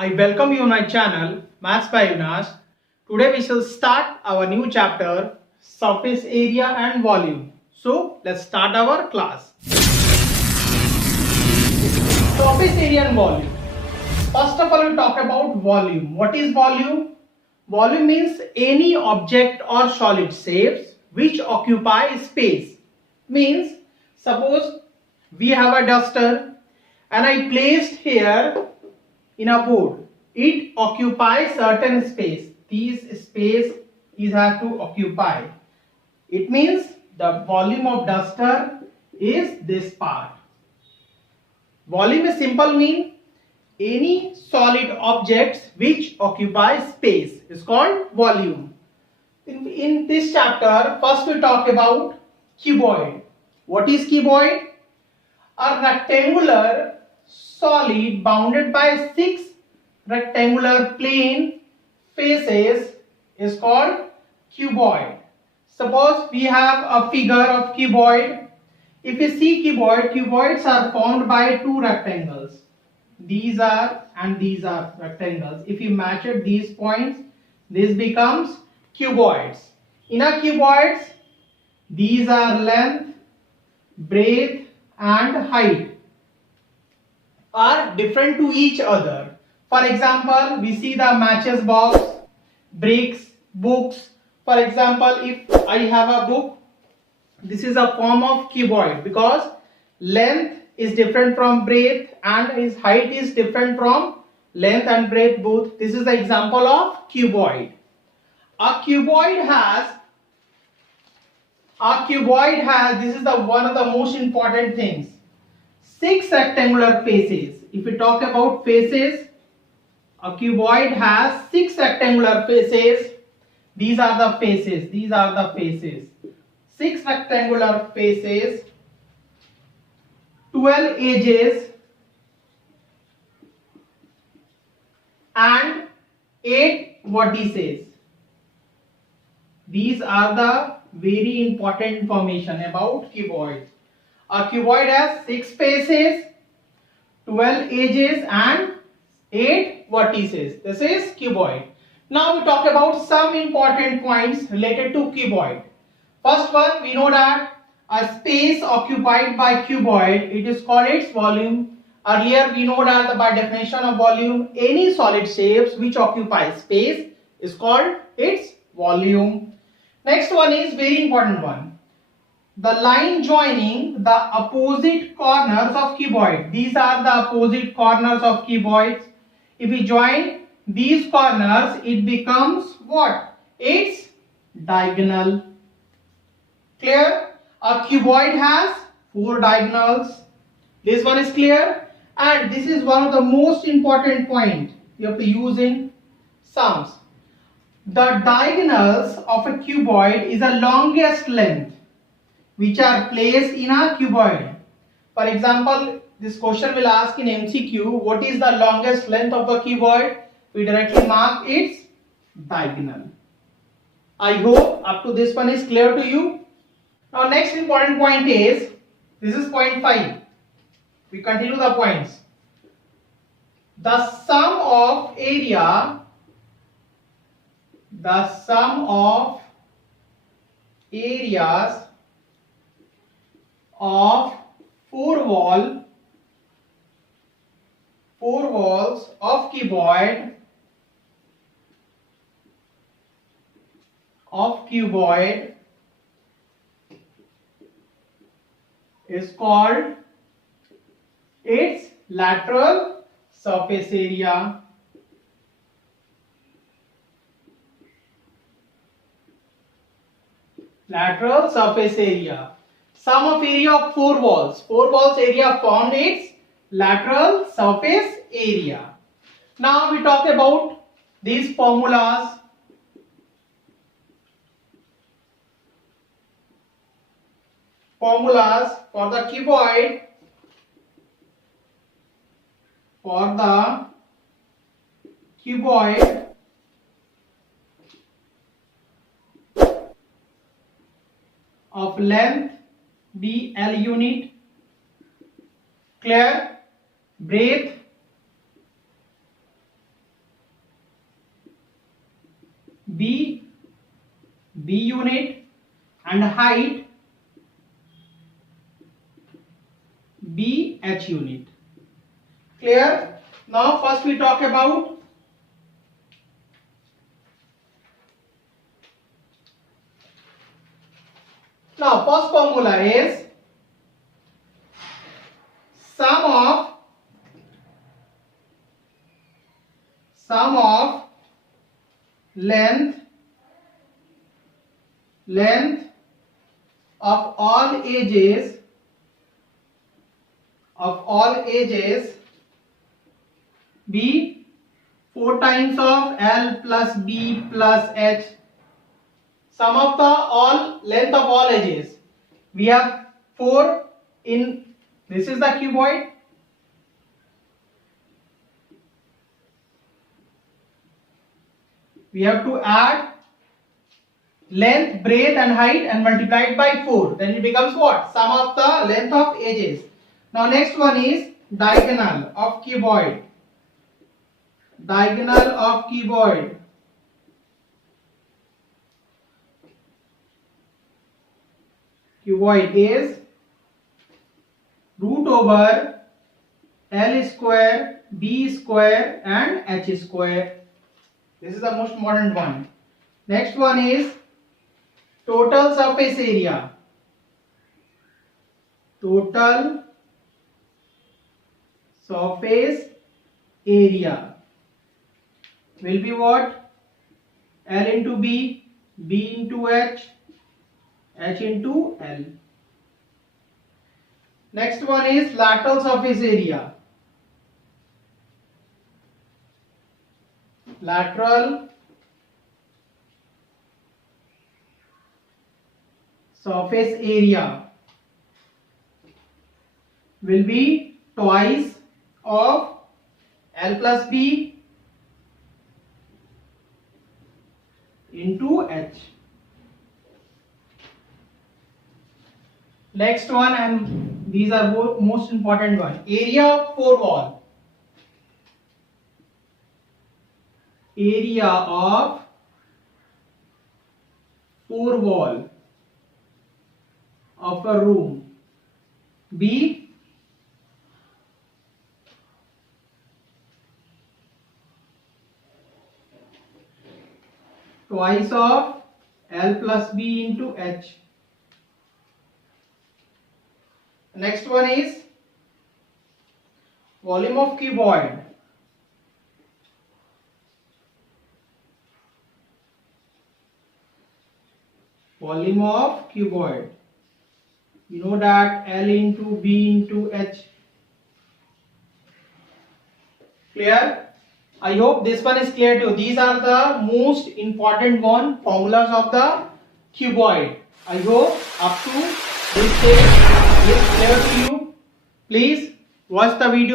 I welcome you on my channel Maths by Yunas. Today we shall start our new chapter Surface Area and Volume. So let's start our class. Surface Area and Volume. First of all, we'll talk about volume. What is volume? Volume means any object or solid shapes which occupy space. Means suppose we have a duster and I placed here in a board. It occupies certain space. This space is have to occupy. It means the volume of duster is this part. Volume is simple mean any solid objects which occupy space is called volume. In this chapter, first we talk about cuboid. What is cuboid? A rectangular solid bounded by 6 rectangular plane faces is called cuboid. Suppose we have a figure of cuboid. If you see cuboid, cuboids are formed by 2 rectangles. These are and these are rectangles. If you match it these points, this becomes cuboids. In a cuboids, these are length, breadth and height are different to each other. For example, we see the matches box, bricks, books. For example, if I have a book, this is a form of cuboid because length is different from breadth and its height is different from length and breadth both. This is the example of cuboid. A cuboid has, this is the one of the most important things, 6 rectangular faces. If we talk about faces, a cuboid has 6 rectangular faces. These are the faces. 6 rectangular faces, 12 edges and 8 vertices. These are the very important information about cuboid. A cuboid has 6 faces, 12 edges and 8 vertices. This is cuboid. Now we talk about some important points related to cuboid. First one, we know that a space occupied by cuboid, it is called its volume. Earlier we know that by definition of volume, any solid shapes which occupy space is called its volume. Next one is very important one. The line joining the opposite corners of cuboid. These are the opposite corners of cuboids. If we join these corners, it becomes what? It's diagonal. Clear? A cuboid has 4 diagonals. This one is clear. And this is one of the most important point you have to use in sums. The diagonals of a cuboid is the longest length which are placed in a cuboid. For example, this question will ask in MCQ, what is the longest length of a cuboid? We directly mark its diagonal. I hope up to this one is clear to you. Now next important point is, this is point 5. We continue the points. The sum of areas of 4 walls of cuboid is called its lateral surface area. Lateral surface area. Sum of area of 4 walls. 4 walls area formed its lateral surface area. Now we talk about these formulas. Formulas for the cuboid. Of length be L unit, clear, breadth B unit, and height BH unit. Clear? Now first we talk about first formula is sum of length of all edges be 4 times of L plus B plus H. Sum of the all length of all edges. We have 4 in this is the cuboid. We have to add length, breadth and height and multiply it by 4. Then it becomes what? Sum of the length of edges. Now next one is diagonal of cuboid. Diagonal of cuboid. Cuboid is root over L square, B square and H square. This is the most important one. Next one is total surface area. Total surface area will be what? L into B, B into H, H into L. Next one is lateral surface area. Lateral surface area will be twice of L plus B into H. Next one, and these are most important one, area of 4 wall. Area of 4 wall of a room be twice of L plus B into H. Next one is volume of cuboid. Volume of cuboid. You know that L into B into H. Clear? I hope this one is clear to you. These are the most important formulas of the cuboid. I hope up to this stage is clear to you. Please watch the video.